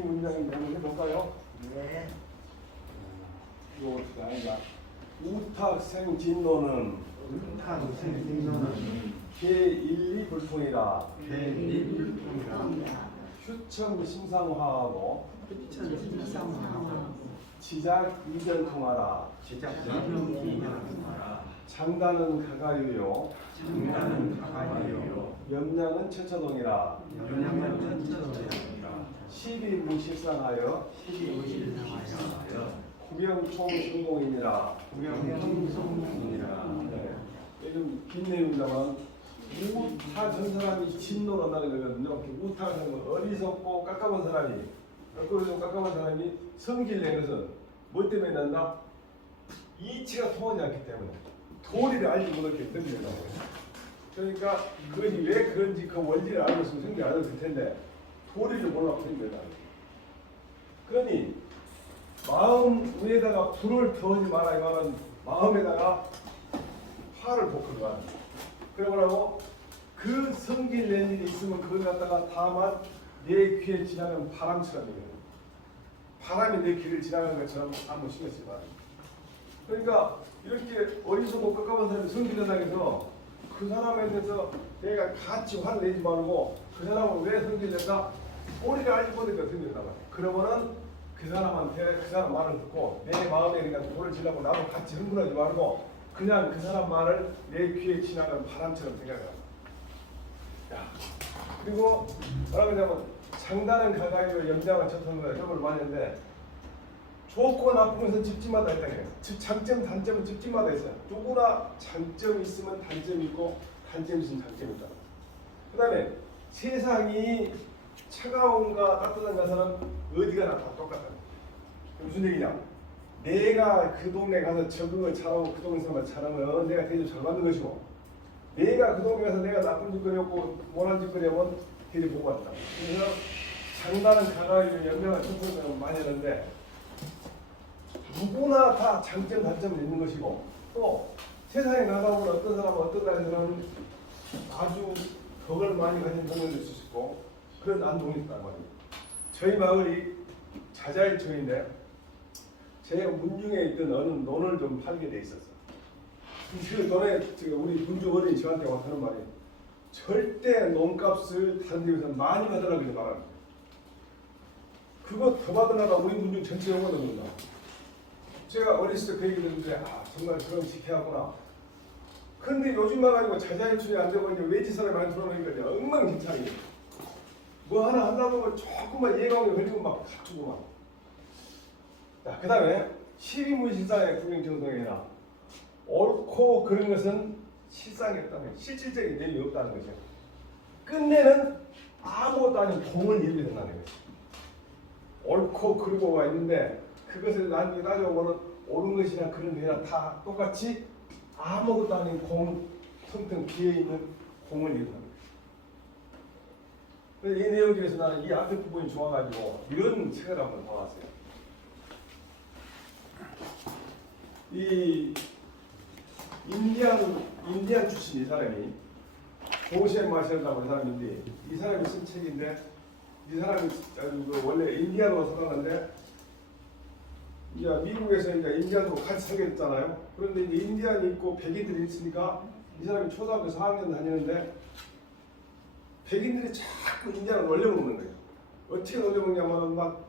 문장이 한번 해볼까요? 네. 이거 아니라 우탁생진노는 우탁생진노는 개1리 불통이라 개1불통이라 휴청심상화하고 휴청심상화하고 지작 이전통하라 지작이전통하라 장단은 가가유요 장단은 가가유요 염량은 천처동이라 염량은 천처동이라 시비무실상하여 시비무실상하여 구경총성공이니라 구경총성공이라. 네. 요즘 긴 내용입니다만 우타 전 사람이 진노한다는 거거든요. 우타는 어리석고 깝깝한 사람이 깝깝한 사람이 성질 낸 것은 뭐 때문에 난다? 이치가 통하지 않기 때문에 도리를 알지 못했기 때문에 그러니까 그것이 왜 그런지 그 원리를 알고 있으면 성질 안 해도 될 텐데 도리를 몰라 버립니다. 그러니 마음 위에다가 불을 태우지 마라 이거는 마음에다가 화를 볶은 거야. 그러고 그 성질 낸 일이 있으면 그걸 갖다가 다만 내 귀에 지나가는 바람처럼 이거든. 바람이 내 귀를 지나가는 것처럼 한번 신경 봐. 그러니까 이렇게 어리석고 깝깝한 사람이 성질 낸다고 해서 그 사람에 대해서 내가 같이 화를 내지 말고 그 사람은 왜 성질 낸다? 꼬리를 알지 못하니까 성질 낸다. 그러면은 그 사람한테 그 사람 말을 듣고 내 마음에 그냥 돌을 지려고 나도 같이 흥분하지 말고 그냥 그 사람 말을 내 귀에 지나가는 바람처럼 생각해라. 그리고 뭐라고 하냐면 장단은 가가이고 염장은 쳤던거라 협을 많이 했는데 좋고 나쁜 것은 집집마다 있다는 거예요. 장점 단점은 집집마다 있어요. 누구나 장점이 있으면 단점이 있고 단점이 있으면 장점이 있다. 그 다음에 세상이 차가운가 따뜻한 가서는 어디가 다 똑같다. 무슨 얘기냐? 내가 그 동네 가서 적응을 잘하고 그 동네 사람을 잘하면 내가 대접 잘 받는 것이고 내가 그 동네 가서 내가 나쁜 짓거리 없고 못한 짓거리 하면 대접 못 받는다. 그래서 장단은 가가지고 연명한 청소년을 많이 하는데 누구나 다 장점 단점이 있는 것이고 또 세상에 나가 보면 어떤 사람은 어떤 나라에서는 아주 덕을 많이 가진 동네도 있을 수 있고 그런 안동이 있단 말이에요. 저희 마을이 자자일촌인데 제 문중에 있던 어느 논을 좀 팔게 돼 있었어. 그 논에 우리 문중 어른이 저한테 와서 하는 말이 절대 논값을 다른 데에서 많이 받으라고 말합니다. 그거 더 받으려다 우리 문중 전체 영어도 그런다. 제가 어렸을 때 그 얘기 듣는데 아 정말 그런 지켜야구나. 근데 요즘만 가지고 자자일촌이 안 되고 이제 외지 사람이 많이 들어오니까 엉망진창이에요. 뭐 하나 하려고 하면 조금만 예감이 걸리고 막 다투고 막. 자, 그 다음에 시비무실상의 구경정성이나 옳고 그런 것은 실상이 없다는 실질적인 내용이 없다는 거죠. 끝내는 아무것도 아닌 공을 이루게 된다는 거죠. 옳고 그르고가 있는데 그것을 나중에 따져보면 옳은 것이나 그런 것이나 다 똑같이 아무것도 아닌 공, 텅텅 비어있는 공을 이룬다는 거죠. 이 내용 중에서 나는 이 앞에 부분이 좋아가지고 이런 책을 한번 봐왔어요. 이 인디안 출신 이 사람이 도시에 마셔라고 이 사람인데 이 사람이 쓴 책인데 이 사람이 원래 인디안으로 살았는데 이제 미국에서 이제 인디안으로 같이 살게 됐잖아요. 그런데 이제 인디안이 있고 백인들이 있으니까 이 사람이 초등학교 4학년 다니는데 백인들이 자꾸 인디안을 놀려먹는 거예요. 어떻게 놀려먹냐면 막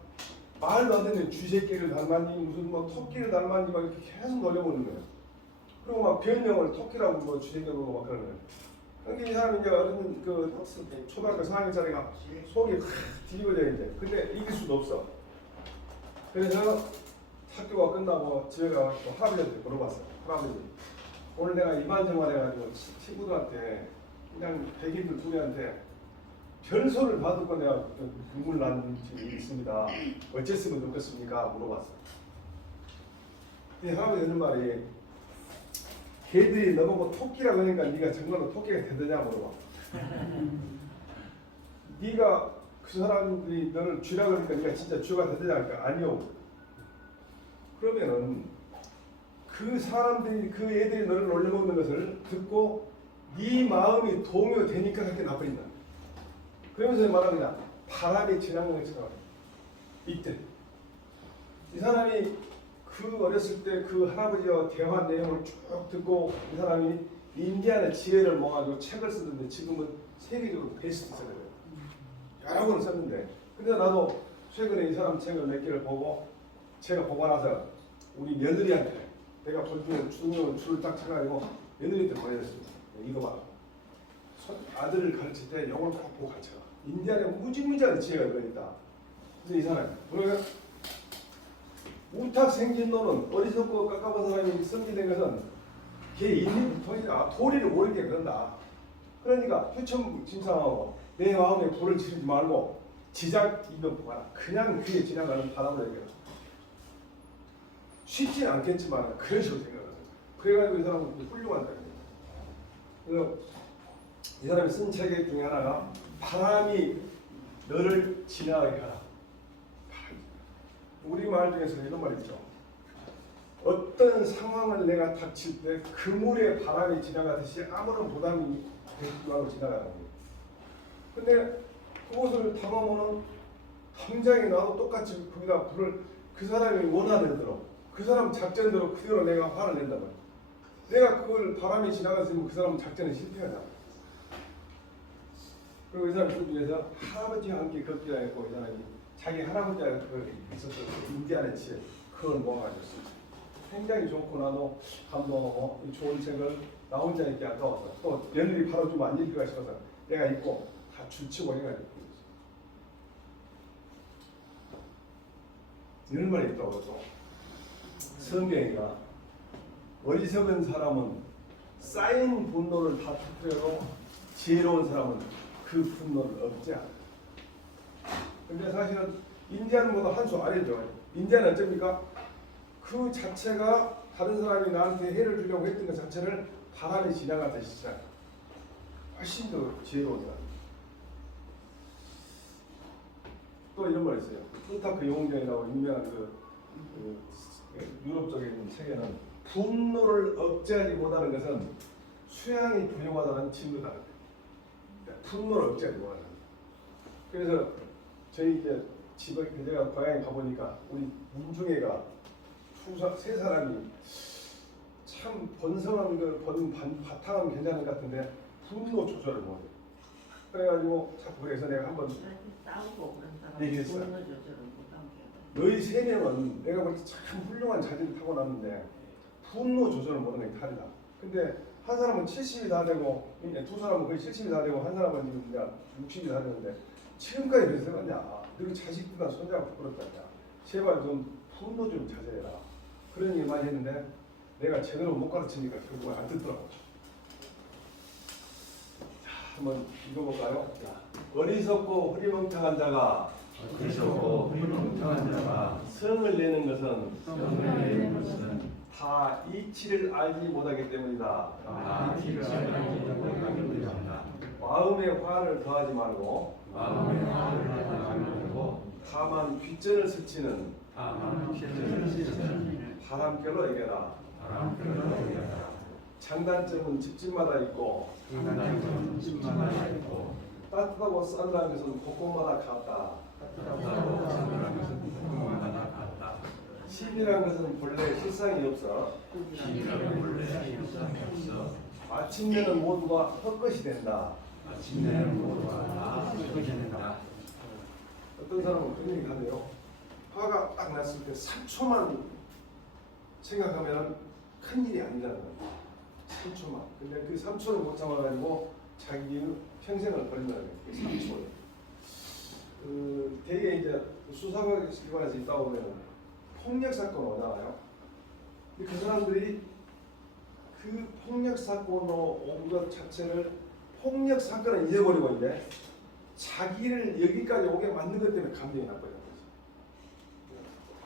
말도 안 되는 쥐새끼를 닮았니 무슨 뭐 토끼를 닮았니 막 이렇게 계속 놀려먹는 거예요. 그리고 막 별명을 토끼라고 뭐 쥐새끼라고 막 그러는 거예요. 그러니까 이 사람이 이제 어른 그 초등학교 4학년짜리가 속이 확 뒤집어져 이제. 근데 이길 수도 없어. 그래서 학교가 끝나고 집에 가서 할아버지한테 물어봤어요. 할아버지 오늘 내가 이만저만 해가지고 친구들한테 그냥 백인들 둘이한테 별소를 받고 내가 눈물 나는 일이 있습니다. 어쨌으면 좋겠습니까? 물어봤어요. 근데 할아버지 하는 말이 걔들이 너보고 토끼라고 하니까 네가 정말로 토끼가 되느냐 물어봐. 네가 그 사람들이 너를 쥐라고 하니까 네가 진짜 쥐가 되느냐 하니까 아니요. 그러면은 그 사람들이 그 애들이 너를 놀려먹는 것을 듣고 네 마음이 동요되니까 그렇게 나버린다. 그러면서 말합니다. 바람이 지나는 것처럼 이때 이 사람이 그 어렸을 때 그 할아버지와 대화한 내용을 쭉 듣고 이 사람이 인디안의 지혜를 모아가지고 책을 쓰는데 지금은 세계적으로 베스트셀러예요. 여러 권을 썼는데 근데 나도 최근에 이 사람 책을 몇 개를 보고 제가 보고 나서 우리 며느리한테 내가 볼 때는 줄을 딱 쳐가지고 며느리한테 보내줬습니다. 이거 봐. 아들을 가르칠 때 영어를 꼭 보고 가르쳐. 인디안에 무지무지한 지혜가 들어있다. 그래서 이 사람이 그러니까 우탁 생긴 놈은 어리석고 깝깝한 사람이 성질된 것은 걔 인리부터이다. 도리를 모르게 그런다. 그러니까 휴천짐승하고 내 마음에 불을 지르지 말고 지작 이면 보아라. 그냥 그에 지나가는 바람을 얘기해라. 쉽진 않겠지만 그런 식으로 생각을 해요. 그래가지고 이 사람은 훌륭한 사람이에요. 그래서 이 사람이 쓴 책 중에 하나가 바람이 너를 지나가게 하라. 우리 말 중에서 이런 말 있죠. 어떤 상황을 내가 닥칠 때 그물에 바람이 지나가듯이 아무런 부담이 되지 말고 지나가는 거예요. 근데 그것을 당하면은 당장에 나도 똑같이 거기다 불을 그 사람이 원하는 대로 그 사람 작전대로 그대로 내가 화를 낸단 말이야. 내가 그걸 바람이 지나갔으면 그 사람 작전에 실패하잖아. 그리고 이 사람 그 중에서 할아버지와 함께 걷기라 했고 이 사람이 자기 할아버지가 있었던 인디안의 지혜 그걸 모아가지고 굉장히 좋고 나도 감동하고 이 좋은 책을 나 혼자 읽기 아까워서 또 며느리 바로 좀 안 읽기가 싶어서 내가 읽고 다 줄치고 해가지고 이런 말이 있다고 그러죠. 성경이가 어리석은 사람은 쌓인 분노를 다 터뜨려도 지혜로운 사람은 그 분노를 억제한다. 근데 사실은 인디안보다 한 수 아래죠. 인디안은 어쩝니까? 그 자체가 다른 사람이 나한테 해를 주려고 했던 것 자체를 바람이 지나가듯이 시작. 훨씬 더 지혜로운 사람. 또 이런 말 있어요. 플루타크 영웅전이라고 유명한 유럽 쪽에 있는 책에는 분노를 억제하지 못하는 것은 수양이 부족하다는 징후다. 분노를 억제하지 못하는. 그래서 저희 이제 집에 제가 고향에 가보니까 우리 문중애가 세 사람이 참 번성한 바탕은 괜찮은 것 같은데 분노 조절을 못해. 그래가지고 자꾸 그래서 내가 한번 얘기했어요. 너희 세 명은 내가 볼 때 참 훌륭한 자질을 타고났는데 분노 조절을 못하는 게 탈이다. 근데 한 사람은 70이 다 되고 두 사람은 거의 70이 다 되고 한 사람은 지금 이제 60이 다 되는데 지금까지 그래서 그러냐. 너희 자식들이나 손자가 부끄럽다냐. 제발 좀 분노 좀 자제해라. 그런 얘기 많이 했는데 내가 제대로 못 가르치니까 결국은 안 듣더라고. 자, 한번 읽어볼까요? 어리석고 흐리멍텅한 자가 성을 내는 것은 다 이치를 알지 못하기 때문이다. 마음의 화를 더하지 말고 다만 귓전을 스치는 바람결로 얘기해라. 장단점은 집집마다 있고 따뜻하고 싼다는 것은 곳곳마다 같다. 신이라는 것은 본래 실상이 없어. 마침내는 모두가 헛것이 된다. 어떤 사람은 그런 얘기 하네요. 화가 딱 났을 때 3초만 생각하면 큰일이 아니라는 거예요. 3초만. 근데 그 3초를 못 참아가지고 자기 평생을 버린다는 거예요. 3초. 되게 이제 수사기관에서 있다 보면 폭력 사건 오잖아요. 근데 그 사람들이 그 폭력 사건으로 온 것 자체를 폭력 사건을 잊어버리고 이제 자기를 여기까지 오게 만든 것 때문에 감정이 나빠요.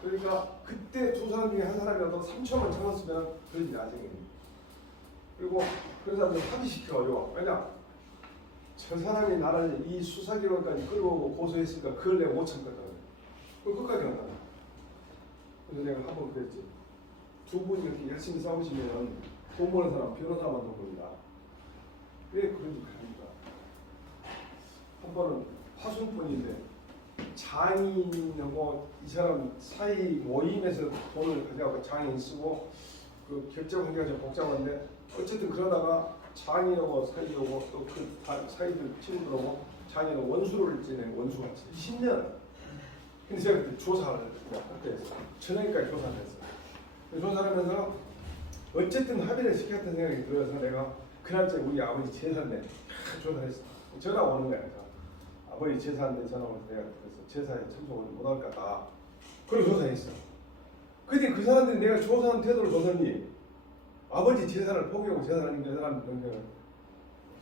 그러니까 그때 두 사람 중에 한 사람이라도 3초만 참았으면 그런 일이 안 생깁니다. 그리고 그런 사람들 합의시켜가지고 왜냐 저 사람이 나를 이 수사기관까지 끌고 오고 고소했으니까 그걸 내가 못 참겠다. 그걸 끝까지 간다. 그래서 내가 한번 그랬지. 두 분이 이렇게 열심히 싸우시면 돈 버는 사람 변호사만 돈 법니다. 왜 그런지 갑니까? 한 번은 화순폰인데 장인하고 이 사람 사이 모임에서 돈을 가져가고 장인 쓰고 그 결정하기가 좀 복잡한데 어쨌든 그러다가 장인하고 사이하고 또 그 사이들 친구들하고 장인하고 원수를 지낸 원수가 10년. 근데 제가 그때 조사를 그때 저녁까지 조사를 했어요. 조사를 하면서 어쨌든 합의를 시켰던 생각이 들어서 내가 그날쯤 우리 아버지 제사인데 조사를 했어. 전화 오는 거야. 아버지 제사인데 전화 오면서 내가 그래서 제사에 참석을 못할 거다. 그리고 조사했어. 근데 그 사람들이 내가 조사한 태도를 보더니 아버지 제사를 포기하고 제사를 그 사람들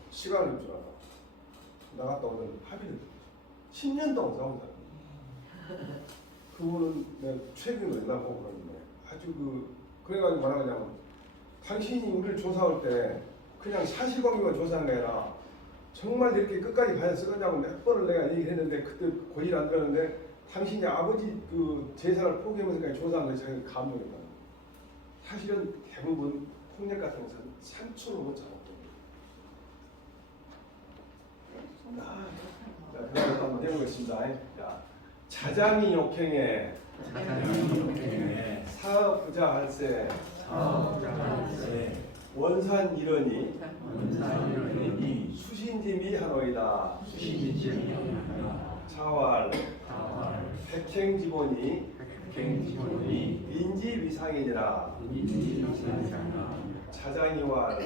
시간을 줄 알아. 나갔다 오는 합의를 10년 동안 싸운 사람. 그분은 내가 최근에 연락하고 그러는데 아주 그래가지고 말하자면 당신이 우리를 조사할 때 그냥 사실관계만 조사한 게 아니라 정말 이렇게 끝까지 가야 쓰겠냐고 몇 번을 내가 얘기를 했는데 그때 고의를 안 들었는데 당신이 아버지 그 제사를 포기하면서 조사한 것이 자기가 감동이다. 사실은 대부분 폭력 같은 것은 3초를 못 잡았거든요. 자, 그다음에 한번 해보겠습니다. 자, 자장이 욕행에 사업부자 할세 원산 일원이 수신짐이 하노이다. 자활 백행지본이 인지위상이니라. 자장이왈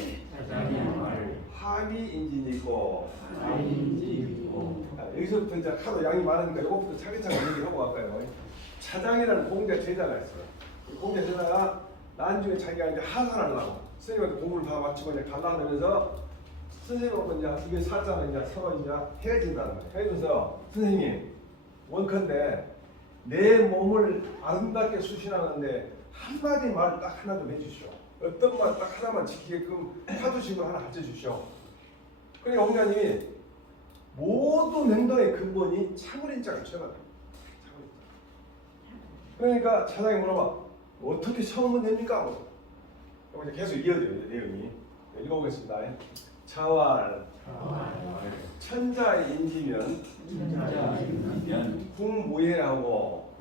합의인지니고. 여기서부터 이제 하도 양이 많으니까 이것부터 차근차근 얘기를 하고 갈까요? 자장이라는 공자 제자가 있어요. 공자 제자가 나중에 자기가 이제 하산하려고 스님한테 공부를 다 마치고 이제 갈라하면서 선생님하고 이제 이게 살자는 이제 서로 이제 헤어진다는 거예요. 헤어져서 선생님 원컨대 내 몸을 아름답게 수신하는데 한마디 말 딱 하나 좀 해주시오. 어떤 말 딱 하나만 지키게끔 사주식을 하나 가르쳐 주시오. 그러니까 공자님이 모든 행동의 근본이 참을인자가 최고다. 그러니까 차장이 물어봐. 어떻게 참으면 됩니까? 이제 계속 이어져요 내용이. 읽어보겠습니다. 자활 천자인지면 궁무예하고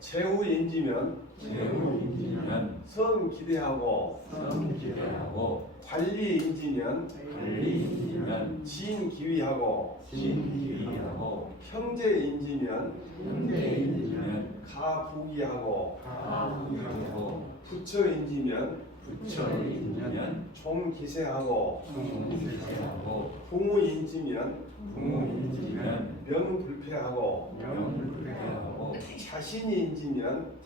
제후인지면 성기대하고 관리인지면 지인기위하고 형제인지면 가부기하고 부처인지면 종기세하고 부무인지면 명불패하고 자신인지면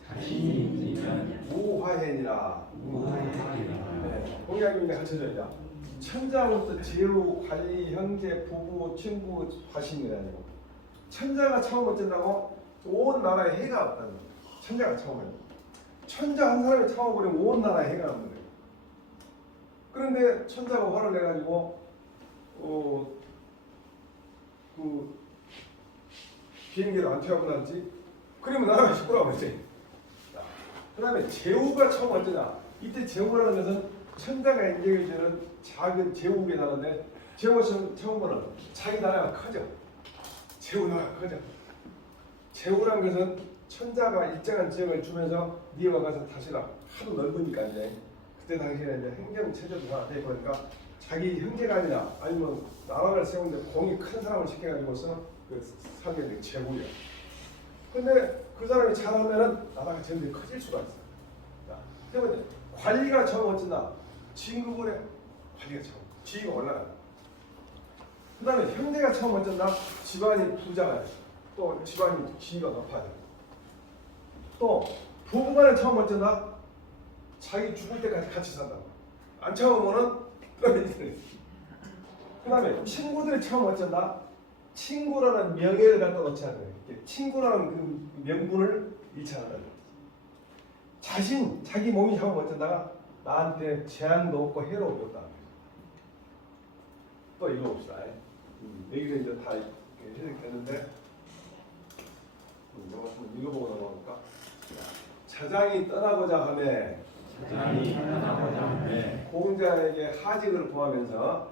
무화해니라. 공약님이 가르쳐줘야 천자부터 제후, 관리, 형제, 부부, 친구, 화신이라니요. 천자가 처음 어쩐다고 온 나라에 해가 없다는 거예요. 천자가 처음에. 천자 한 사람이 참아버리면 온 나라에 해가 없는 거예요. 그런데 천자가 화를 내가지고 비행기를 안 태우고 났지. 그러면 나라가 시끄러워 버렸지. 그 다음에 제후가 처음 어쩌냐. 이때 제후라는 것은 천자가 인정해주는 작은 제후국에 나는데 제후가 처음 보는 자기 나라가 커져. 제후 나라가 커져. 제후라는 것은 천자가 일정한 지역을 주면서 니가 가서 다시라 하도 넓으니까 이제 그때 당시에 이제 행정체제도 다 되고 그러니까 자기 형제가 아니라 아니면 나라를 세우는데 공이 큰 사람을 시켜가지고서 그 사람이 제후야. 근데 그 사람이 잘하면은 나라가 점점 커질 수가 있어. 자, 세 번째 관리가 처음 어쩐다. 진급을 해. 관리가 처음. 지위가 올라간다. 그 다음에 형제가 처음 어쩐다. 집안이 부자가 돼. 또 집안이 지위가 높아져. 또 부부간에 처음 어쩐다. 자기 죽을 때까지 같이 산다. 안 참으면은 그 다음에 친구들이 처음 어쩐다. 친구라는 명예를 갖다 놓지 않아요. 친구라는 그 명분을 잃지 않아요. 자기 몸이 처음 어쩐다가 나한테 재앙도 없고 해로움도 없다. 또 읽어봅시다. 여기서 이제 다 해석되는데 이거 한번 읽어보고 넘어갈까? 자장이 떠나고자 하매 공자에게 하직을 구하면서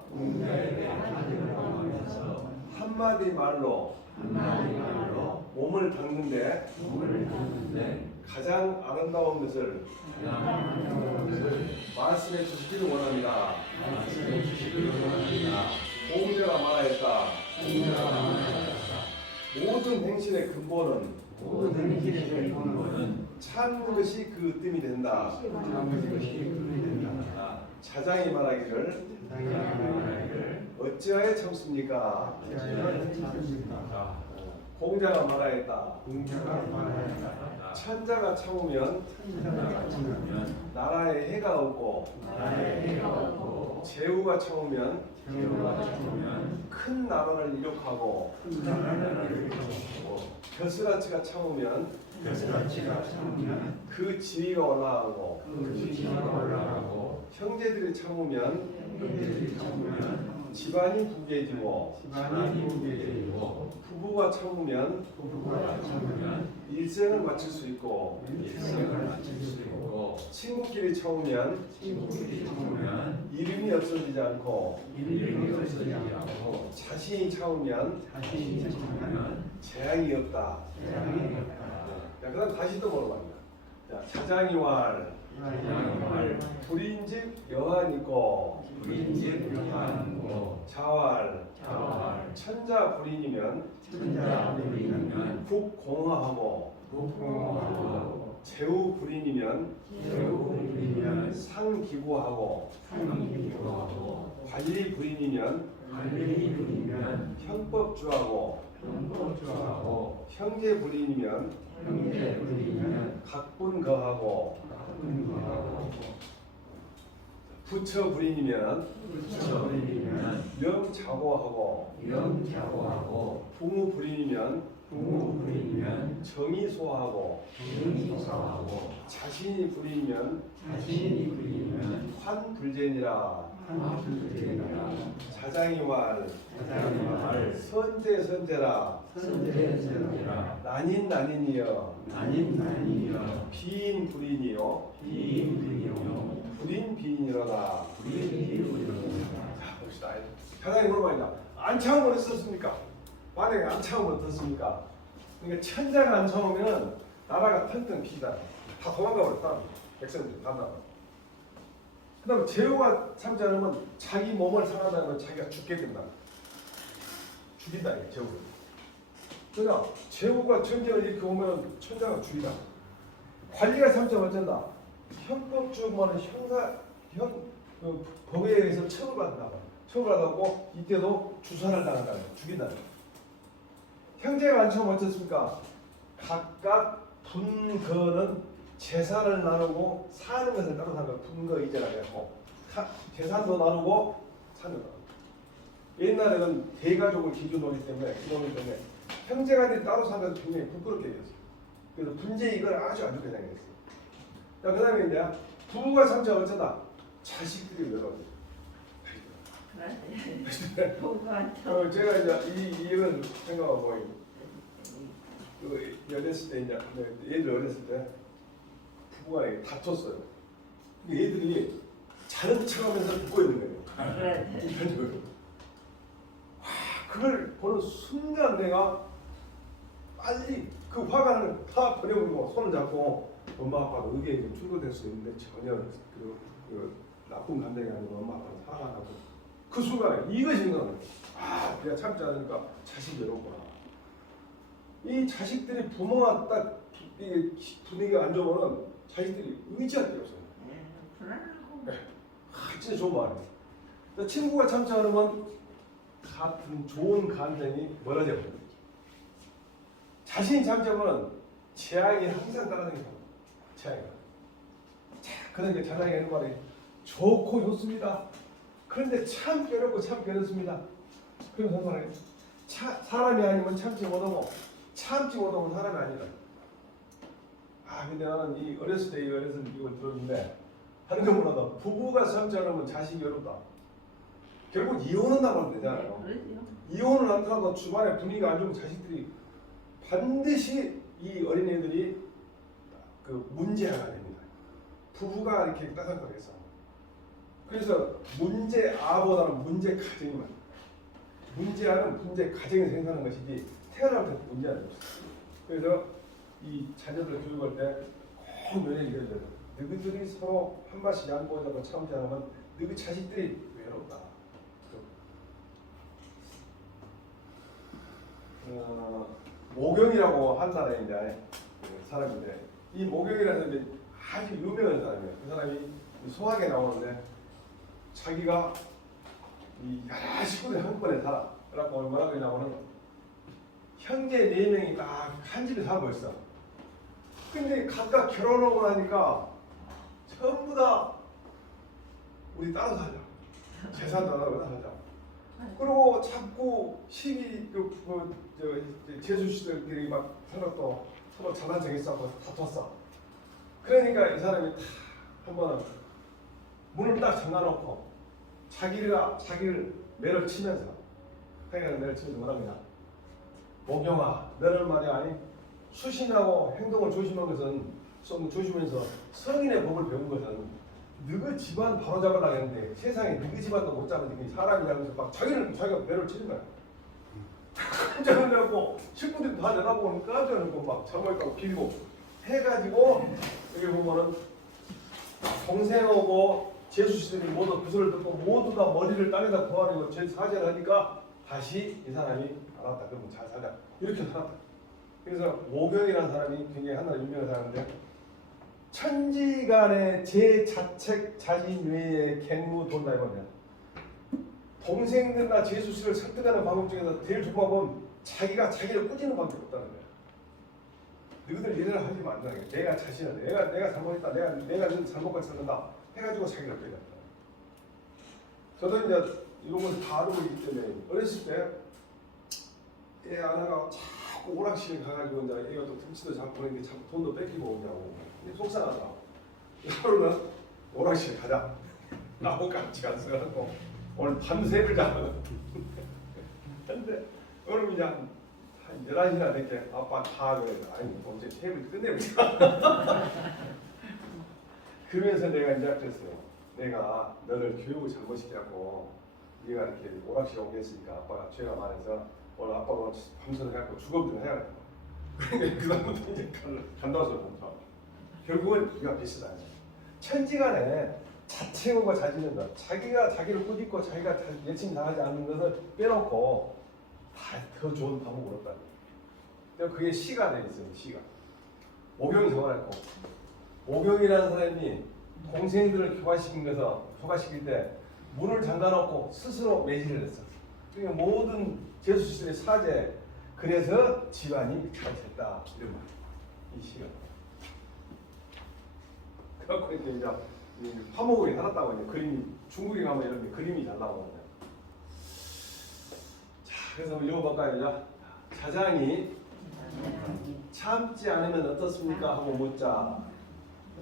한마디 말로 한마디 말로 몸을 닦는데 몸을 닦는데 가장 아름다운 것을 그냥 것을 말씀해 주시기를 원합니다. 말씀해 주시기를 원합니다. 공자가 말하였다. 공자가 말하였다. 모든 행실의 근본은 모든 길의 근본은 참 것이 그 뜸이 된다. 참 것이 끔이 된다. 자장이 말하기를 자기 말하기를 어찌하여 참습니까? 어찌하여 참습니까? 공자가 말하였다. 공자가 말하였다. 천자가 참으면 천자가 참으면 나라에 해가 없고 나라에 해가 없고 제후가 참으면 제후가 참으면 큰 나라를 이룩하고 큰 나라를 이루고 벼슬아치가 참으면 벼슬아치가 참으면 그 지위가 올라가고 그 지위가 올라가고 형제들이 참으면 형제들이 참으면 집안이 부귀해지고 집안이 부귀해지고 부부가 참으면 부부가 참으면 일생을 마칠 수 있고 일생을 마칠 수 있고 친구끼리 참으면 친구끼리 참으면 이름이 없어지지 않고 이름이 없어지지 않고 자신이 참으면 자신이 참으면 재앙이 없다. 재앙이 없다. 자, 그다음 다시 또 물어봅니다. 자, 자장이왈 자장이왈 불인즉 여한 있고 불인즉 여한고 자왈 자왈 천자 불인이면 천자 불인이면 국공화하고 국공하고 제후 불인이면 제후 불인이면 상기구하고 상기구하고 관리 불인이면 관리 불인이면 형법주하고 형법주하고 형제 불인이면 형제 불인이면 각분거하고 각분거하고 부처 불인이면 부처 불인이면 명자고하고 영자고하고 부무 불인이면 부모 불인이면 정의소하고 정의소하고 자신이 불인이면 자신이 불인이면 환불제니라. 한불제니라. 자장이왈 자장이왈 선제선제라. 선제선제라. 난인난인이여 난인난이여 비인 불인이요 비인불이요 불인 불인비불이요. 자 봅시다. 자장이 물어봐야 안 참으면 어떻습니까? 만약에 안 참으면 어떻습니까? 그러니까 천자가 안 참으면 나라가 腾腾피다. 다 도망가 버렸다. 백성들 간다. 그 다음에 제후가 참지 않으면 자기 몸을 상한다는 건 자기가 죽게 된다. 죽인다 이게 제후를. 그러니까 제후가 전쟁을 이렇게 오면 천자가 죽이다. 관리가 참지 어쩐다. 형법주만은 그 법에 의해서 처벌받는다. 처벌받았고 이때도 주선을 당한다. 죽인다. 형제가 안 참으면 어떻습니까? 각각 분거는 재산을 나누고 사는 것을 따로 사는 거 분거 이제라고 해서 재산도 나누고 사는 거. 옛날에는 대가족을 기준으로 하기 때문에 형제간이 따로 사는 것을 굉장히 부끄럽게 여겼어요. 그래서 분재 이걸 아주 안 좋게 생각했어요. 자, 그 다음에 이제 부부가 참자 어쩌다 자식들이 외로워요. 제가 이제 이런 생각하고 어렸을 때 이제 애들 어렸을 때 부부가 다퉜어요. 애들이 자는 척하면서 듣고 있는 거예요. 와, 그걸 보는 순간 내가 빨리 그 화가 나는 걸 다 버려버리고 손을 잡고 엄마 아빠가 의견이 좀 충돌될 수 있는데 전혀 그 나쁜 감정이 아니고 엄마 아빠가 사랑한다고 그 순간에 이것이 생각나요. 아, 내가 참지 않으니까 자식이 외롭구나. 이 자식들이 부모가 딱 분위기가 안 좋으면 자식들이 의지할 게 없어요. 네. 진짜 좋은 말이에요. 친구가 참지 않으면 같은 좋은 감정이 멀어져 버려요. 자신이 참지 않으면 재앙이 항상 따라다니는 거예요. 재앙이. 자, 그러니까 자장이 하는 말이 좋고 좋습니다. 그런데 참 괴롭고 참 괴롭습니다. 그러면서 말해요. 사람이 아니면 참지 못하고 참지 못하면 사람이 아니다. 아, 근데 나는 이 어렸을 때 이걸 들었는데 하는 거 몰라도 부부가 참지 않으면 자식이 어렵다. 결국 이혼은 나가면 되잖아요. 이혼을 안 하고 주말에 분위기가 안 좋으면 자식들이 반드시 이 어린애들이 그 문제아가 됩니다. 부부가 이렇게 따뜻하게 서 그래서 문제아보다는 문제가정이 많아요. 문제아는 문제 가정에서 생산하는 것이지 태어날 때 문제가 없어. 그래서 이 자녀들 교육할 때 꼭 면회를 해줘야 돼. 너희들이 서로 한 발씩 양보하자고 참지 않으면 너희 자식들이 외롭다. 모경이라고 한 나라에 이제 사람인데 이 모경이라는 이제 아주 유명한 사람이에요. 그 사람이 소학에 나오는데 자기가 이 여러 식구들이 한꺼번에 살아. 그래갖고 뭐라 그러냐면은 형제 4명이 딱 한 집에 살고 있어. 근데 각각 결혼하고 나니까 전부 다 우리 따로 살자. 재산도 안 하고 살자. 그리고 자꾸 시기 제수씨들끼리 막 서로 장난쟁이 싸고 다퉜어. 그러니까 이 사람이 한 번은 문을 딱 잠가놓고 자기를 매를 치면서 그러니까 매를 치면서 뭐라 그러냐. 모경아, 너는 말이야 아니 수신하고 행동을 조심한 것은 조심해서 성인의 법을 배운 것은 너희 집안 바로 잡으려고 했는데 세상에 너희 집안도 못 잡으니 사람이라면서 막 자기가 배를 치는 거야. 깜짝 놀라고 식구들이 다 내다보고 깜짝 놀라고 막 잠옷 비리고 해가지고 여기 보면은 동생하고 제수씨들이 모두 그 소리를 듣고 모두 다 머리를 땅에다 고아리고 제 사죄를 하니까 다시 이 사람이 알았다. 그러면 잘 살자. 이렇게 살았다. 그래서 모경이라는 사람이 굉장히 하나의 유명한 사람인데 천지간의 제자책 자신 외에 갱무 돈다 이거냐. 동생들이나 제수씨를 설득하는 방법 중에서 제일 좋은 방법은 자기가 자기를 꾸짖는 방법이 없다는 거야. 너희들 일을 하지 마. 내가 자신을 내가 잘못했다. 내가 는 잘못까지 찾는다. 해가지고 자기를 빼겠다. 저도 이제 이런 걸 다 알고 있기 때문에 어렸을 때 애 하나가 자꾸 오락실에 가가지고 이제 애가 또 등치도 잡고 그러는데 자꾸 돈도 뺏기고 오냐고 속상하다. 하루는 오락실 가자. 나하고 같이 가서 오늘 밤새를 자고 근데 오늘 이제 한 11시나 됐게 아빠 다 그래. 아니 언제 테이블 끝내보자. 그러면서 내가 이제 그랬어요. 내가 너를 교육을 잘못시켜갖고 네가 이렇게 오락실 오게 했으니까 아빠가 죄가 많아서 오늘 아빠가 밤새서 갖고 주검도 해야겠다. 그러니까 그 다음부터 이제 간다고 봅니다. 결국은 네가 비슷하다. 천지간에 자책하고 자지는 것, 자기가 자기를 꾸짖고 자기가 열심히 나가지 않는 것을 빼놓고 다 더 좋은 방법을 얻다. 그게 시가 돼 있어요. 시가. 모경이 적어놨고 모경이라는 사람이 동생들을 교화시킬 때 문을 잠가놓고 스스로 매질을 했어. 그러니까 모든 제수씨들의 사죄. 그래서 집안이 잘 됐다. 이런 말. 이 시가. 그래갖고 이제 화목을 해놨다고 이제 그림이 중국에 가면 이런 그림이 잘 나오거든요. 자, 그래서 읽어볼까요? 이제 자장이 참지 않으면 어떻습니까? 하고 묻자.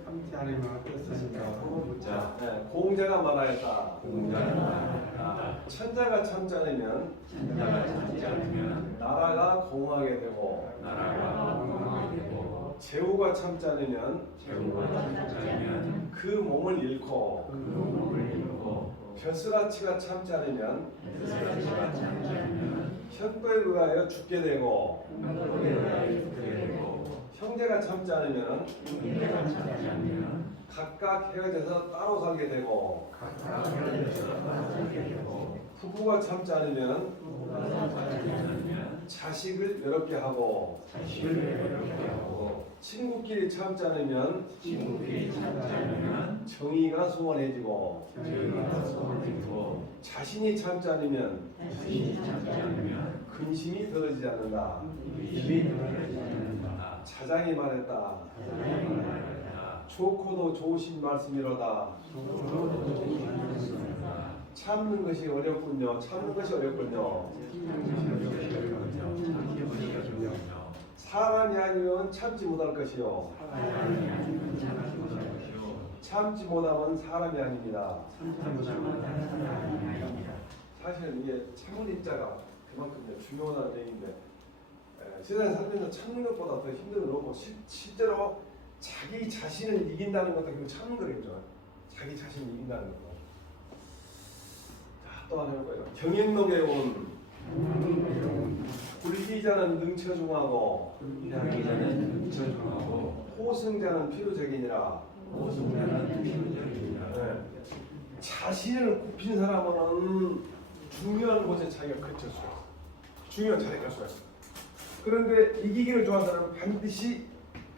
참지 않으면 어떻습니까? 하고 묻자. 네, 공자가 말하였다. 공자가 말하였다. 천자가 참지 않으면 천자가 참지 않으면 나라가 공하게 되고 나라가 공허하게 되고 제후가 참지 않으면 제후가 참지 않으면 그 몸을 잃고 그 몸을 잃고 벼슬아치가 참지 않으면 스스로가 참지 않으면 혁도에 의하여 죽게 되고 한국에 의하여 죽게 되고 형제가 참지 않으면 형제가 참지 않으면 각각 헤어져서 따로 살게 되고 각각 헤어져서 따로 살게 되고 부부가 참지 않으면 부부가 참지 않으면 자식을 외롭게 하고 자식을 외롭게 하고 친구끼리 참지 않으면 친구끼리 참지 않으면 정의가 소원해지고 정의가 소원해지고 자신이 참지 않으면 자신이 참지 않으면 근심이 더해지지 않는다. 의심이 더해지지 않는다. 자장이 말했다. 자장이 말했다. 좋고도 좋으신 말씀이로다. 좋고도 좋으신 말씀이로다. 참는 것이 어렵군요. 참는 것이 어렵군요. 사람이 아니면 참지 못할 것이요. 참지 못하면 사람이 아닙니다. 사실은 이게 참는 자가 그만큼 중요한 얘기인데 세상에 살면서 참는 것보다 더 힘든 건 없고 실제로 자기 자신을 이긴다는 것도 결국 참는 거겠죠. 자기 자신을 이긴다는 거. 자, 또 하나 해볼까요? 경인동에 온 굴기자는 능처중하고 불기자는 능처중하고 호승자는 필요적이니라. 호승자는 필요적이니라. 네. 자신을 굽힌 사람은 중요한 곳에 자기가 그칠 수가 있어. 중요한 자리에 갈 수가 있어. 그런데 이기기를 좋아하는 사람은 반드시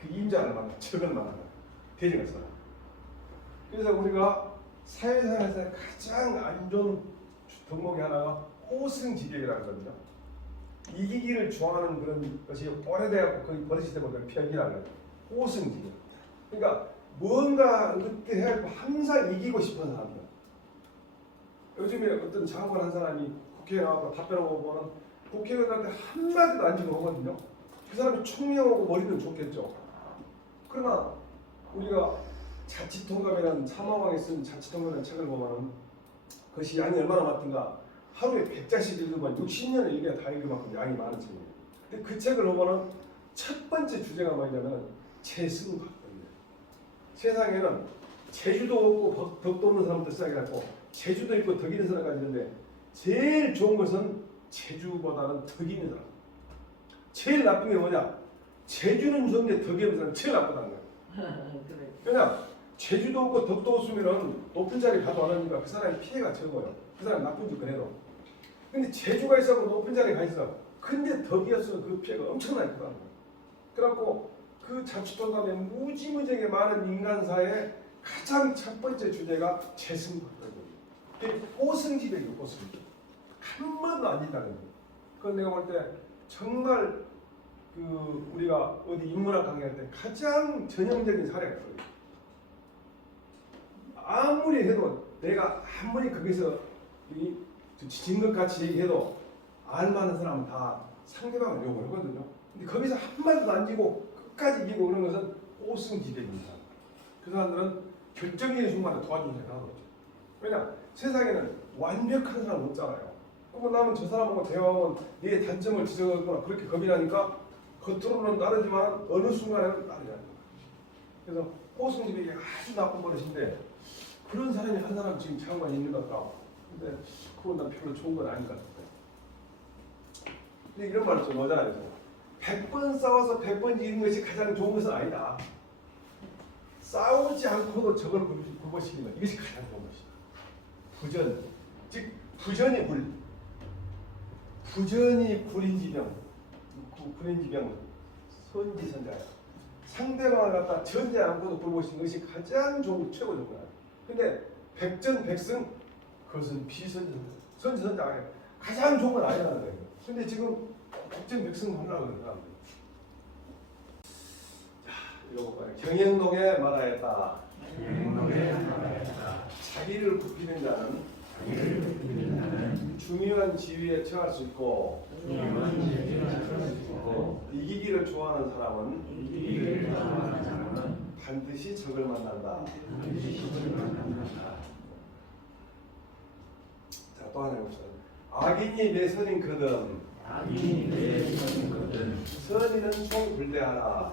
그 임자를 만나, 적을 만나는 거야. 대적을 써. 그래서 우리가 사회생활에서 가장 안 좋은 덕목이 하나가 호승지객이라고 하거든요. 이기기를 좋아하는 그런 것이 오래돼갖고 거의 버릇이 되고 병이라는 거예요. 호승지객. 그러니까 뭔가 그때 해갖고 항상 이기고 싶은 사람이야. 요즘에 어떤 장관 한 사람이 국회에 나와서 답변하고 보면 국회의원한테 한마디도 안 주고 오거든요. 그 사람이 총명하고 머리는 좋겠죠. 그러나 우리가 자치통감이라는 차마왕이 쓴 자치통감이라는 책을 보면 그것이 양이 얼마나 많던가 하루에 100장씩 읽으면 60년을 읽어야 다 읽을 만큼 양이 많은 책이에요. 근데 그 책을 보면 첫 번째 주제가 뭐냐면 재승박입니다. 세상에는 제주도 없고 덕도 없는 사람도 시작해갖고 제주도 있고 덕 있는 사람까지 있는데 제일 좋은 것은 제주보다는 덕 있는 사람. 제일 나쁜 게 뭐냐? 제주는 좋은데 덕이 없는 사람 제일 나쁘다는 거야. 왜냐? 제주도 없고 덕도 없으면 높은 자리 가도 안 하니까 그 사람의 피해가 적어요. 그 사람 나쁜 짓 그래도. 근데 제주가 있어서 높은 자리에 가 있어. 근데 덕이었으면 그 피해가 엄청나게 크다는 거야. 그래갖고 그 자치통감에 무지무지하게 많은 인간사의 가장 첫 번째 주제가 재승박이거든요. 호승지대예요, 호승지대. 한 번도 안 된다는 거예요. 그건 내가 볼 때 정말 그 우리가 어디 인문학 강의할 때 가장 전형적인 사례가 있어요. 아무리 해도 내가 아무리 거기서 지진 것 같이 얘기해도 알만한 사람은 다 상대방을 욕을 하거든요. 근데 거기서 한마디도 안 지고 끝까지 이기고 그런 것은 호승지대입니다. 그 사람들은 결정적인 순간에 도와주는 사람이 하나도 없죠. 왜냐? 세상에는 완벽한 사람 없잖아요. 그러고 나면 저 사람하고 대화하면 내 단점을 지적하거나 그렇게 겁이 나니까 겉으로는 따르지만 어느 순간에는 따르지 않는 거예요. 그래서 호승지대가 아주 나쁜 버릇인데 그런 사람이 한 사람 지금 장관이 있는 것 같다. 근데 그건 난 별로 좋은 건 아닌 것 같아요. 근데 이런 말을 좀 하잖아요. 100번 싸워서 100번 이기는 것이 가장 좋은 것은 아니다. 싸우지 않고도 적을 굴복시키는 것, 이것이 가장 좋은 것이다. 부전, 즉 부전이 불, 부전이 불인지병, 불인지병, 선지선자야. 상대방을 갖다 전제 않고도 굴복시키는 것이 가장 좋은 최고 좋은 거야. 근데 백전백승 그것은 비선지선자, 선지선자 아니야. 가장 좋은 건 아니라는 거예요. 근데 지금 백전백승 하려고 그러는 사람들. 이거 봐요. 경영동에 말하였다. 자기를 굽히는 자는 중요한 지위에 처할 수 있고 이기기를 좋아하는 사람은 반드시 적을 만난다. 자, 또 하나 해봅시다. 악인이 내 선인 거든 선인은 총불대하라.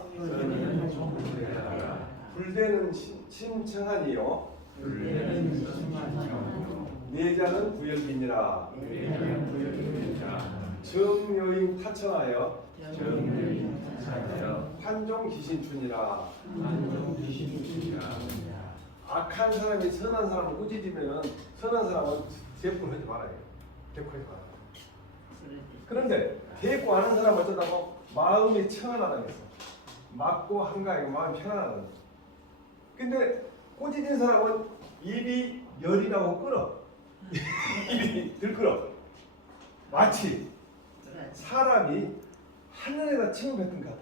불대는 심청하니요 내자는 구열빈이라. 정여인 타청하여 환종 기신춘이라. 악한 사람이 선한 사람을 꾸짖으면 선한 사람은 대꾸를 하지 말아요. 대꾸하지 말아요. 그런데 대꾸 안 하는 사람은 어쩌다고 마음이 청안하다고 했어. 맞고 한가하고 마음이 편안하다. 근데 꾸짖은 사람은 입이 열이 나고 끓어. 입이 들끓어. 마치 사람이 하늘에다 침을 뱉은 것 같아.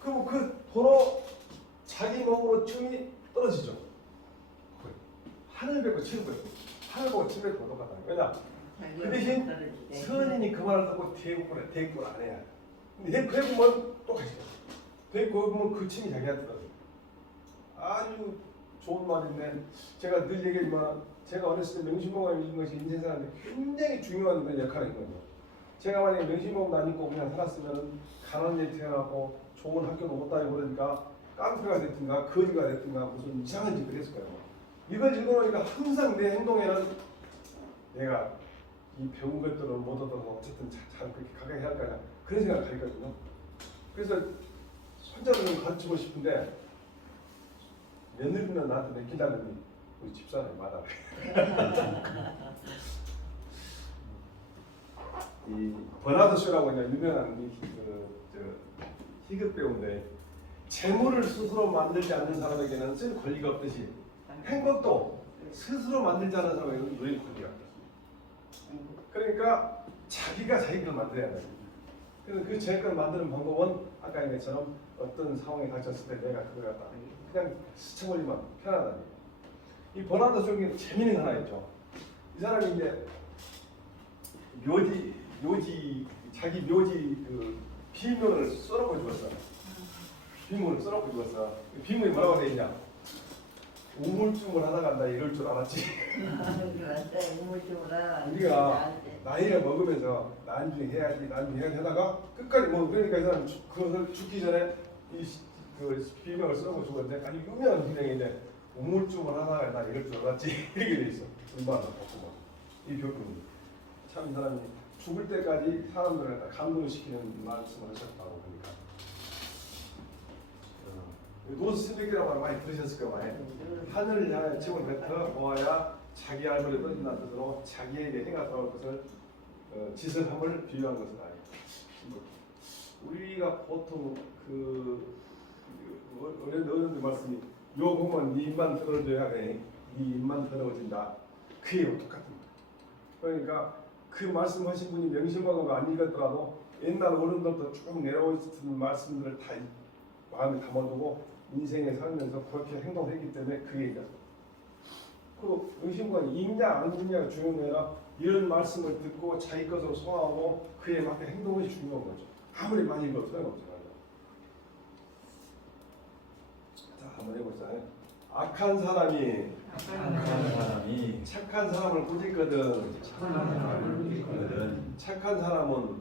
그럼 그 도로 자기 몸으로 춤이 떨어지죠. 하늘 뱉고 침을 뱉고 하늘 보고 침 뱉고 똑같다. 왜냐? 그 대신 선인이 그 말을 듣고 대꾸를 안 해야 돼. 근데 대꾸면 또 가시죠. 대꾸면 그 침이 자기한테 떨어져. 아주 좋은 말인데 제가 늘 얘기하지만 제가 어렸을 때 명심보감이 있는 것이 인생사는데 굉장히 중요한 그런 역할을 했거든요. 제가 만약에 명심보감 안 입고 그냥 살았으면 가난하게 태어나고 좋은 학교도 못 다니고 그러니까 깡패가 됐든가 거지가 됐든가 무슨 이상한 짓을 했을 거예요. 이걸 읽어놓으니까 항상 내 행동에는 내가 이 배운 것들을 못 얻어서 어쨌든 잘 그렇게 가까이 해야 할까 그런 생각을 가졌거든요. 그래서 손자들은 가르치고 싶은데 며느리는 나한테 맡긴다더니 우리 집사람이 말하래. 이 버나드 쇼라고 그냥 유명한 희극 배우인데 재물을 스스로 만들지 않는 사람에게는 쓸 권리가 없듯이 행복도 스스로 만들지 않는 사람에게는 누릴 권리가 없다. 그러니까 자기가 자기 걸 만들어야 돼. 그래서 그 자기 걸 만드는 방법은 아까 얘기한 것처럼 어떤 상황에 닥쳤을 때 내가 그걸 갖다 그냥 스쳐버리면 편하다. 이 버나드 쇼에 재미있는 거 하나 있죠. 이 사람이 이제 묘지 자기 묘지 그 비문을 써놓고 죽었어. 비문을 써놓고 죽었어. 비문이 뭐라고 돼 있냐? 우물쭈물 하다 간다 이럴 줄 알았지. 우리가 나이를 먹으면서 나중에 해야지 하다가 끝까지 뭐 그러니까 이 사람 그것을 죽기 전에 그 비명을 써놓고 죽었는데 아니 유명한 비명인데 우물쭈물 하다 간다 이럴 줄 알았지 이렇게 돼 있어. 얼마나 바쁘고 이 교훈이 참 이 사람이 죽을 때까지 사람들을 감동시키는 말씀을 하셨다고 보니까 노스 스피크라고 하는 많이 들으셨을 거예요. 하늘을 향해 침을 뱉어 모아야 자기 알물에 떨어진다는 뜻으로 자기에게 해가 돌아올 것을 짓을 함을 비유한 것은 아니에요. 우리가 보통 어른들 말씀이 요 공은 네 입만 들어줘야 해. 네 입만 들어진다. 그게 똑같은 거예요. 그러니까 그 말씀하신 분이 명심하고가 안 읽었더라도 옛날 어른들도 쭉 내려오신 말씀들을 다 마음에 담아두고 인생에 살면서 그렇게 행동했기 때문에 그게 이제 그 명심관이 읽냐 안 읽냐가 중요한 게 아니라 이런 말씀을 듣고 자기 것으로 소화하고 그에 맞게 행동이 중요한 거죠. 아무리 많이 읽어도 소용없잖아요. 자, 한번 해보자. 악한 사람이 착한 사람을 꾸짖거든. 착한 사람은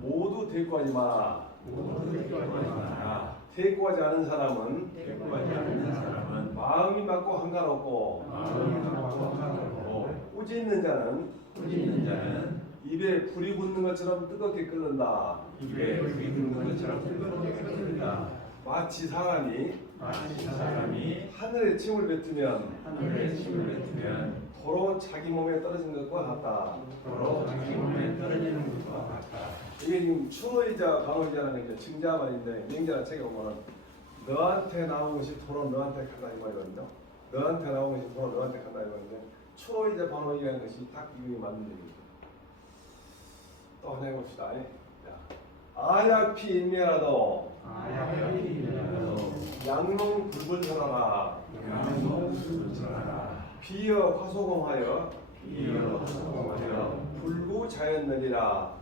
모두 대꾸하지 마. 대꾸하지 않은 사람은 마음이 맞고 한가롭고 꾸짖는 자는 입에 불이 붙는 것처럼 뜨겁게 끓는다. 마치 사람이 하늘에 침을 뱉으면 도로 자기 몸에 떨어지는 것과 같다. 이게 지금 추노이자 방어이자라는 게 증자말인데 명제라는 책에 보면 너한테 나온 것이 도로 너한테 간다 이 말이거든요. 너한테 나온 것이 도로 너한테 간다 이 말인데 추노이자 방어이자라는 것이 딱 이게 맞는 얘기죠. 또 하나 해봅시다. 아약피 인멸하도 양롱 붉은 설하라. 비어 화소공하여 불구 자연느리라.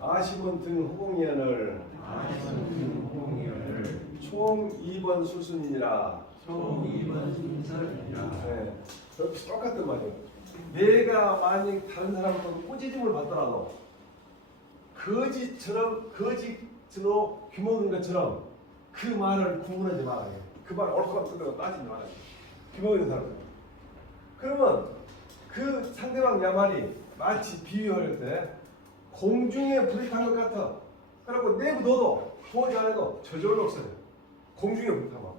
아시본 등 호공연을 총 2번 수순이니라. 네, 똑같은 말이에요. 내가 만약 다른 사람보다 꾸짖음을 받더라도 거짓으로 귀먹은 것처럼 그 말을 구분하지 말아요. 그 말 옳고 그르고 따지지 말아요. 귀먹은 사람들. 그러면 그 상대방 야말이 마치 비유할 때 공중에 불이 탄 것 같아. 그리고 내부 넣어도 도저히 안 해도 저절로 없어요. 공중에 불이 타면.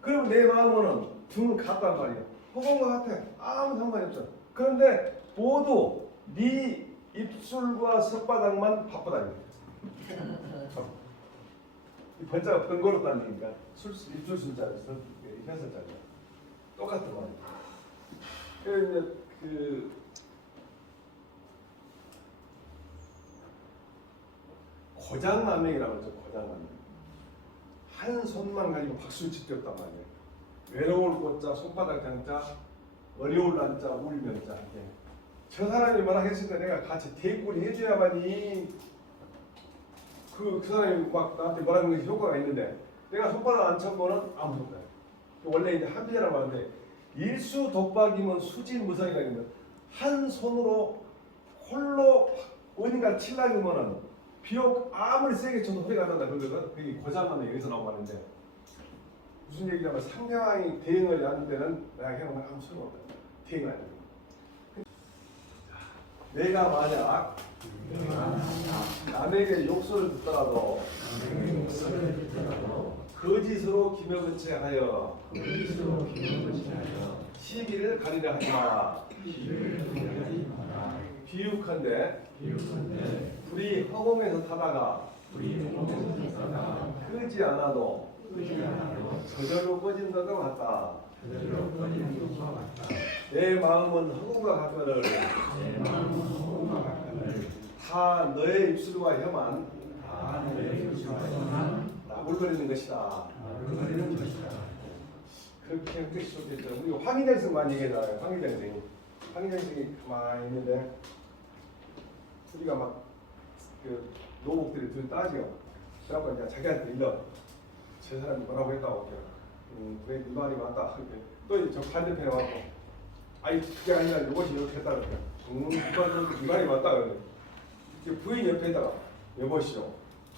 그럼 내 마음은 등 같단 말이야. 허공과 같아. 아무 상관이 없어. 그런데 모두 네 입술과 손바닥만 바쁘다니. 이 번자가 번거롭다는 얘기니까 입술 순자에서 현설자가 똑같은 말이에요. 그래서 이제 그 고장난명이라고 하죠. 고장난명. 한 손만 가지고 박수를 짓었단 말이에요. 외로울 꽃자, 손바닥 장자, 어려울 난자, 울면자. 저 사람이 뭐라 했을 때 내가 같이 대꾸를 해줘야만이 그 사람이 막 나한테 뭐라는 것이 효과가 있는데 내가 손바닥 안 쳐보는 아무 효과야. 원래 이제 합의라고 하는데 일수 독박이면 수지무상이라는 게 한 손으로 홀로 어딘가 칠라기면은 비록 아무리 세게 쳐도 소리가 안 난다 그러거든. 그게 고장난다 여기서 나오고 하는데 무슨 얘기냐면 상대방이 대응을 하는 데는 내가 해보면 아무 소용없다. 대응 아닙니까? 내가 만약 남에게 욕설을 듣더라도 거짓으로 기명거치하여 시비를 가리려 하지 마라. 비유컨대 불이 허공에서 타다가 끄지 않아도 저절로 꺼진 것과 같다. 내 마음은 허공과 같거늘 다 너의 입술과 혀만 나불거리는 것이다. 그렇게 할 것이 좋겠죠. 우리 황희정성 많이 얘기하잖아요. 황희정성이 가만히 있는데 우리가 막 그 노목들이 둘 따지요. 그래갖고 이제 자기한테 일러. 저 사람이 뭐라고 했다고. 그래 네 말이 맞다. 또 이제 저 반대편에 와서 아니 그게 아니라 이것이 이렇게 했다 그래. 네 말이 맞다 그래. 이제 부인 옆에다가 여보시오.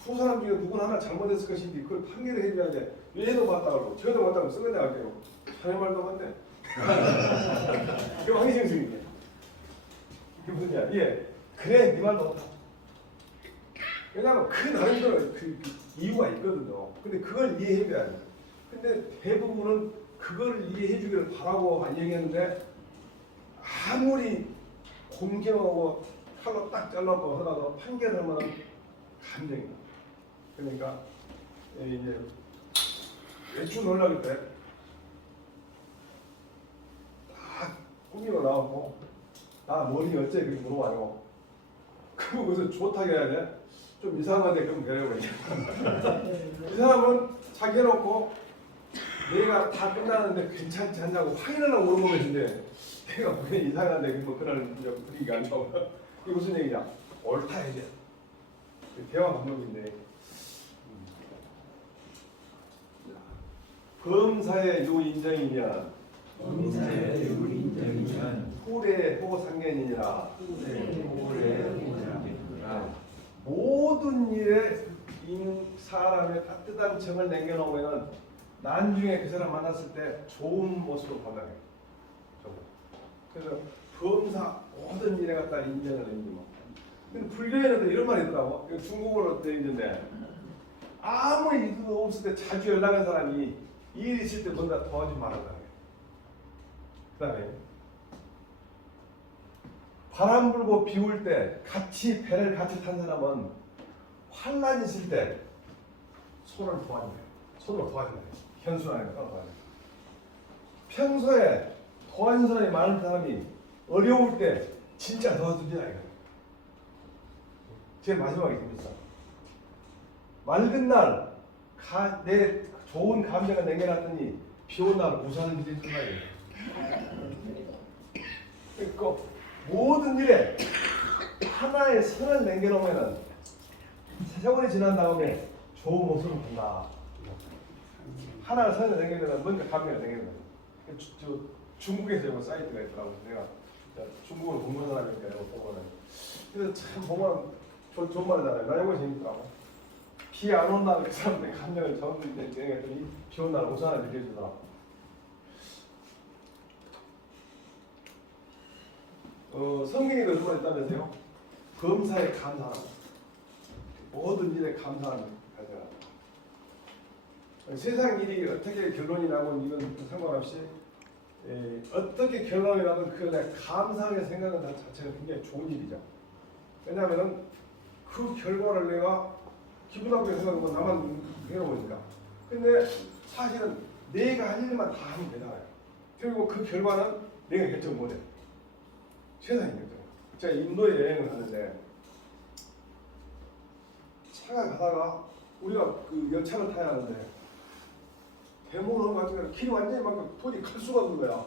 두 사람 중에 누군 하나 잘못했을 것인지 그걸 판결을 해줘야지. 얘도 맞다 그러고 저도 맞다 그러고 썩어내 갈게요. 자네 말도 맞네. 그게 황희정승이에요. 그게 무슨 얘기야? 예, 그래 네 말도 맞다. 왜냐하면 그 나름대로 그 이유가 있거든요. 근데 그걸 이해해줘야 돼. 근데 대부분은 그걸 이해해주기를 바라고 얘기했는데 아무리 공경하고 칼로 딱 잘라고 하더라도 판결하면 감정이다. 그러니까 이제 외출 놀라길 때 딱 꾸미고 나오고 나 머리 어째 그렇게 물어봐요. 그거 그래서 좋다고 해야 돼. 좀 이상한데 그럼 되려고 이 사람은 자기 해놓고 내가 다 끝나는데 괜찮지 않냐고 확인을 하고 물어보는데 내가 왜 이상한데 뭐 그런 분위기가 안 나오나. 이게 무슨 얘기냐? 옳다 해야 대화 방법인데 범사의 유인정이면 후례 호상견이니라. 모든 일에 사람의 따뜻한 정을 남겨놓으면 나중에 그 사람 만났을 때 좋은 모습으로 판단해요. 그래서 범사 모든 일에 갖다 인정을 해주고. 근데 불교에는 이런 말이 있더라고. 중국어로 되어 있는데 아무 일도 없을 때 자주 연락한 사람이 일 있을 때 뭔가 도와주지 말아라. 그 다음에 바람 불고 비 올 때 같이 배를 같이 탄 사람은 환란 있을 때 손을 도와줘요. 손으로 도와줘요. 현수하는 거 도와줘요. 평소에 도와준 사람이 많은 사람이 어려울 때 진짜 도와주지 않아요. 제일 마지막에 재밌어. 맑은 날 내 좋은 감정을 남겨놨더니 비 온 날 우산을 빌려준 거예요. 그러니까 모든 일에 하나의 선을 남겨놓으면 세월이 지난 다음에 좋은 모습을 본다. 하나의 선을 남겨놓으면 뭔가 감정을 남겨놓으면 중국에서 이런 사이트가 있더라고. 내가 중국어를 공부한 사람이니까 이거 보면은. 그래서 참 보면 좋은 말이잖아요. 나 이거 재밌더라고. 비 안 온 날 그 사람들의 감정을 전부 내겠더니 비 온 날 우산을 빌려주더라. 성경에도 그런 말 있다면서요? 범사에 감사하라. 모든 일에 감사하는 가져라. 세상 일이 어떻게 결론이 나건 이건 상관없이 어떻게 결론이 나든 그 감사하게 생각하는 자체가 굉장히 좋은 일이죠. 왜냐하면 그 결과를 내가 기분 나쁘게 생각하는 건 나만 해놓으니까. 근데 사실은 내가 할 일만 다 하면 되잖아요. 그리고 그 결과는 내가 결정 못해. 세상이 결정. 제가 인도에 여행을 하는데 차가 가다가 우리가 그 열차를 타야 하는데 대목으로 같은 길이 완전히 막 도저히 갈 수가 없는 거야.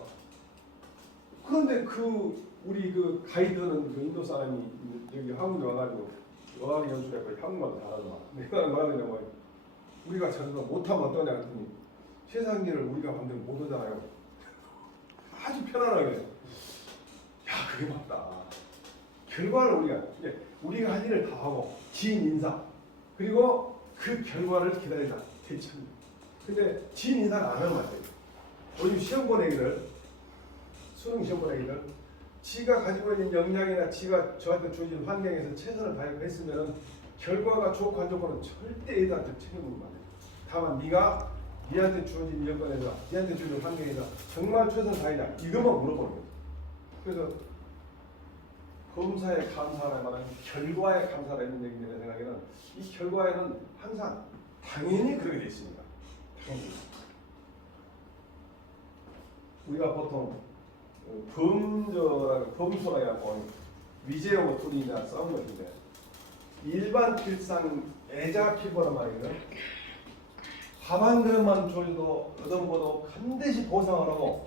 그런데 그 우리 그 가이드는 그 인도 사람이 여기 한국에 와가지고 어학이 연수해서 한국말 잘하더만. 내가 뭐하느냐 뭐 우리가 저기서 못하면 어떠냐 했더니 세상 일을 우리가 반대로 못 하잖아요. 아주 편안하게. 야 그게 맞다. 결과를 우리가 할 일을 다 하고 지인 인사 그리고 그 결과를 기다리자 대천. 근데 지인 인사를 안 하는 것 같아요. 요즘 시험 보내기를 수능 시험 보내기는 지가 가지고 있는 역량이나 지가 저한테 주어진 환경에서 최선을 다했으면 결과가 좋고 안 좋고는 절대 애들한테 책임을 못 해. 다만 네가 니한테 주어진 여건에서 니한테 주어진 환경에서 정말 최선을 다했냐 이것만 물어보는 거죠. 그래서 검사에 감사하라면 결과에 감사라 있는 얘기인데 내 생각에는 이 결과에는 항상 당연히 그렇게 돼 있습니다. 당연히. 우리가 보통 범수라 해갖고 위제하고 둘이 싸운 것인데 일반 필상 애자 피고란 말이에요. 밥 한 그릇만 줘도 얻어먹어도 반드시 보상을 하고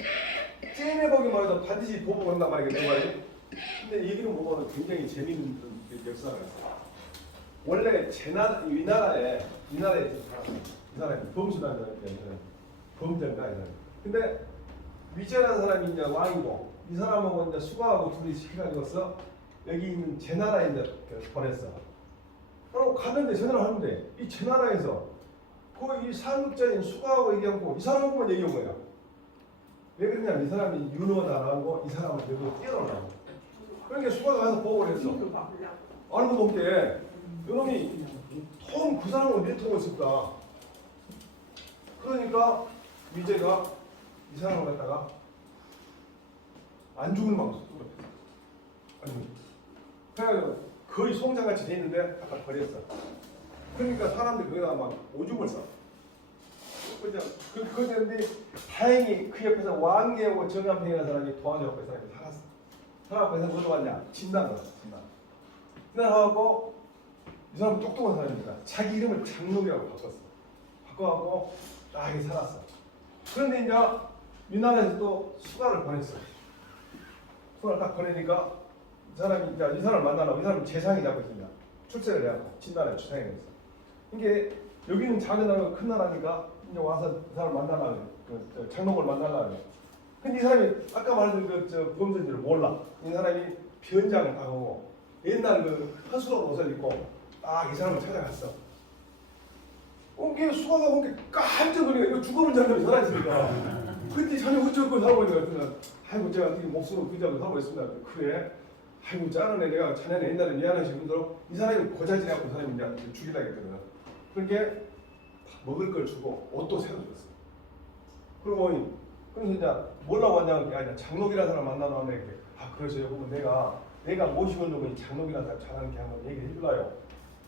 째내보기만 해도 반드시 보복한단 말이에요. 근데 얘기를 보면 굉장히 재미있는 역사가 있어요. 원래 이 나라에 범수라는 범죄가 아니라 근데 위제라는 사람이 이제 왕이고 이 사람하고 이제 수가하고 둘이 해가지고서 여기 있는 제 나라에 이제 보냈어. 그럼 갔는데 제 나라 하는데 이 제 나라에서 그 이 상급자인 수가하고 얘기하고 이 사람하고만 얘기한 거야. 왜 그러냐면 이 사람이 윤호다라고 이 사람을 여기로 뛰어나라고. 그러니까 수가가 가서 보고를 했어. 알고 볼게 이놈이 통 그 사람을 내 통을 쓸까. 그러니까 위제가 이 사람을 갖다가 안 죽을 망수 아니 그래가지고 거의 송장같이 돼 있는데 갖다 버렸어. 그러니까 사람들이 거기다 막 오줌을 싸. 그런데 다행히 그 옆에서 왕계하고 정한평이라는 사람이 도와줘서 그 사람이 살았어. 살아서 뭐로 왔냐? 진단을 했어. 진단하고 이 사람은 똑똑한 사람이니까 자기 이름을 장록이라고 바꿨어. 바꿔갖고 딱 살았어. 그런데 이제 유난에서 또 수가를 보냈어. 수가를 딱 보내니까 이 사람이 이제 이 사람을 만나려고 이 사람은 재상이 잡고 있습니다. 출세를 해갖고 진단에 주상이 됐어. 이게 여기는 작은 나라가 큰 나라니까 이제 와서 이 사람을 만나려고 그 장록을 만나려고. 근데 이 사람이 아까 말했던 그 범죄들을 몰라. 이 사람이 변장을 당하고 옛날 그 허술한 옷을 입고 딱 이 사람을 찾아갔어. 이게 수가가 본 게 깜짝 놀래. 이거 죽어본 자녀이 살아있으니까. 근데 자녀 어쩌고 살아보니까 아이고 제가 어떻게 목숨을 부지하고 살고 있습니다. 그래? 아이고 짜르네 내가 자네는 옛날에 미안하신 분들로 이 사람이 고자질해갖고 사람이 이제 죽이려고 했거든. 그러니까 먹을 걸 주고 옷도 새로 줬어. 그러고 그래서 이제 뭐라고 하냐면 아니 장록이라는 사람 만나러 왔는데 그러세요. 그러면 내가 모시고 온 장록이라는 사람 잘하는 게 한번 얘기를 해줄라요.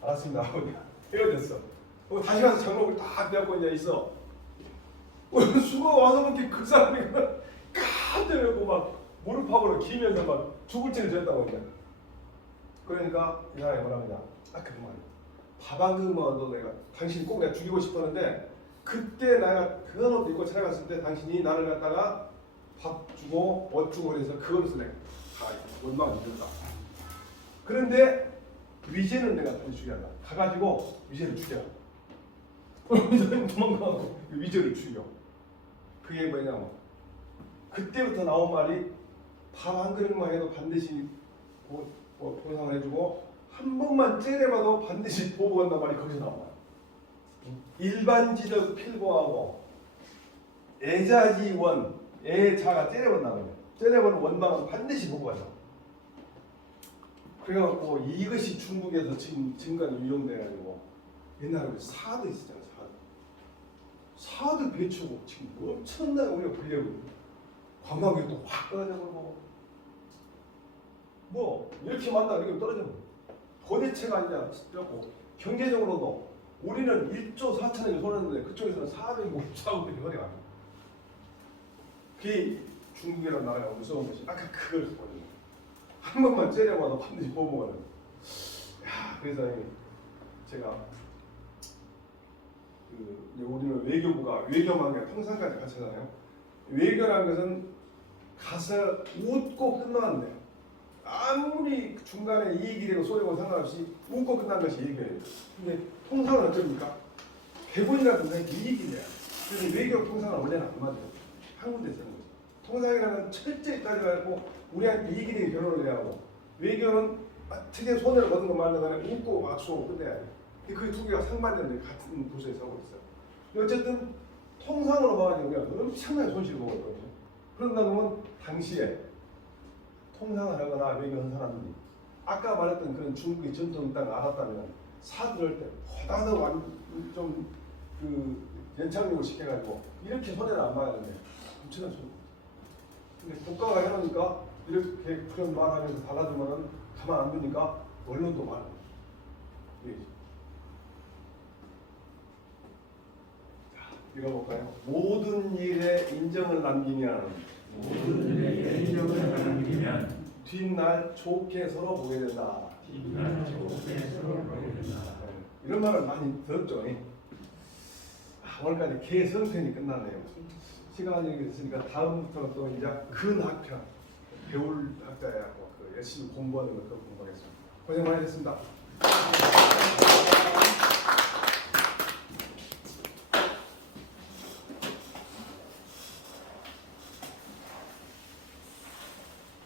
알았습니다. 하고 헤어졌어. 그리고 다시 가서 장록을 딱 대갖고 이제 있어. 수가 와서 보니 그 사람이 깜짝 놀고 막 무릎하고 기면서 막 죽을 죄를 졌다고 이제. 그러니까 이 사람이 뭐라 그러냐. 그 말이야. 밥 한 그릇만도 내가 당신 꼭 내가 죽이고 싶었는데 그때 내가 그런 옷 입고 찾아갔을 때 당신이 나를 갖다가 밥 주고 옷 주고 그래서 그거로서 내가 다 원망을 드렸다. 그런데 위제는 내가 다시 죽여야 가가지고 위제를 죽여. 위제는 도망가고 위제를 죽여. 그게 뭐냐면 그때부터 나온 말이 밥 한 그릇만 해도 반드시 보상을 해주고 한 번만 째려봐도 반드시 보복한단 말이 거기서 나와. 일반지적 필고하고 애자지원 애자가 째려본다고요. 째려보는 원망은 반드시 보복한다. 그래갖고 이것이 중국에서 지금 증거로 유용돼가지고 옛날에 사드 있었잖아요. 사드 배추고 지금 엄청나게 우리가 불려고 관광객도 확 떨어져버리고 뭐 이렇게 만나면 이게 떨어져버리고 도대체가 아니냐 싶고 경제적으로도 우리는 1조 4천억이 손했는데 그쪽에서는 454억이 허리가 아니에요. 그게 중국이라는 나라가 무서운 것이 아까 그걸 보여줘요. 한 번만 째려봐도 반드시 보복하는. 그래서 제가 우리는 외교부가 외교만 그냥 통상까지 같이 하잖아요. 외교라는 것은 가서 웃고 끝나는데 아무리 중간에 이익이 되고 소리고 상관없이 웃고 끝난 것이 외교예요. 근데 통상은 어쩝니까? 100원이라도 이익이 돼야. 그래서 외교 통상은 원래는 안 맞아요. 한 군데 쓰는 거죠. 통상이라는 철저히 따져가지고 우리한테 이익이 되게 결론을 해야 하고 외교는 특히 손해를 거둔 것 말도 간에 웃고 악수하고 끝내야 해요. 근데 그 두 개가 상반되는데 같은 부서에서 하고 있어요. 어쨌든 통상으로 봐가지고 우리가 엄청나게 손실을 보고 있거든요. 그런가 하면 당시에 통상을 하거나 외교한 사람들이 아까 말했던 그런 중국의 전통 땅을 알았다면 사들을 때 보다도 좀그 연착륙을 시켜가지고 이렇게 손해를 안 봐야 되는데 엄청난 손해. 근데 국가가 해놓으니까 이렇게 그런 말하면서 달라지면은 가만 안 두니까 언론도 말해. 자, 읽어볼까요? 모든 일에 인정을 남기면 뒷날 좋게 서로 보게 된다. 이런 말을 많이 들었죠. 오늘까지 개성편이 끝나네요. 시간이 있으니까 다음부터는 또 이제 근학편 배울 학자하고 그 열심히 공부하는 걸 공부하겠습니다. 고생 많으셨습니다.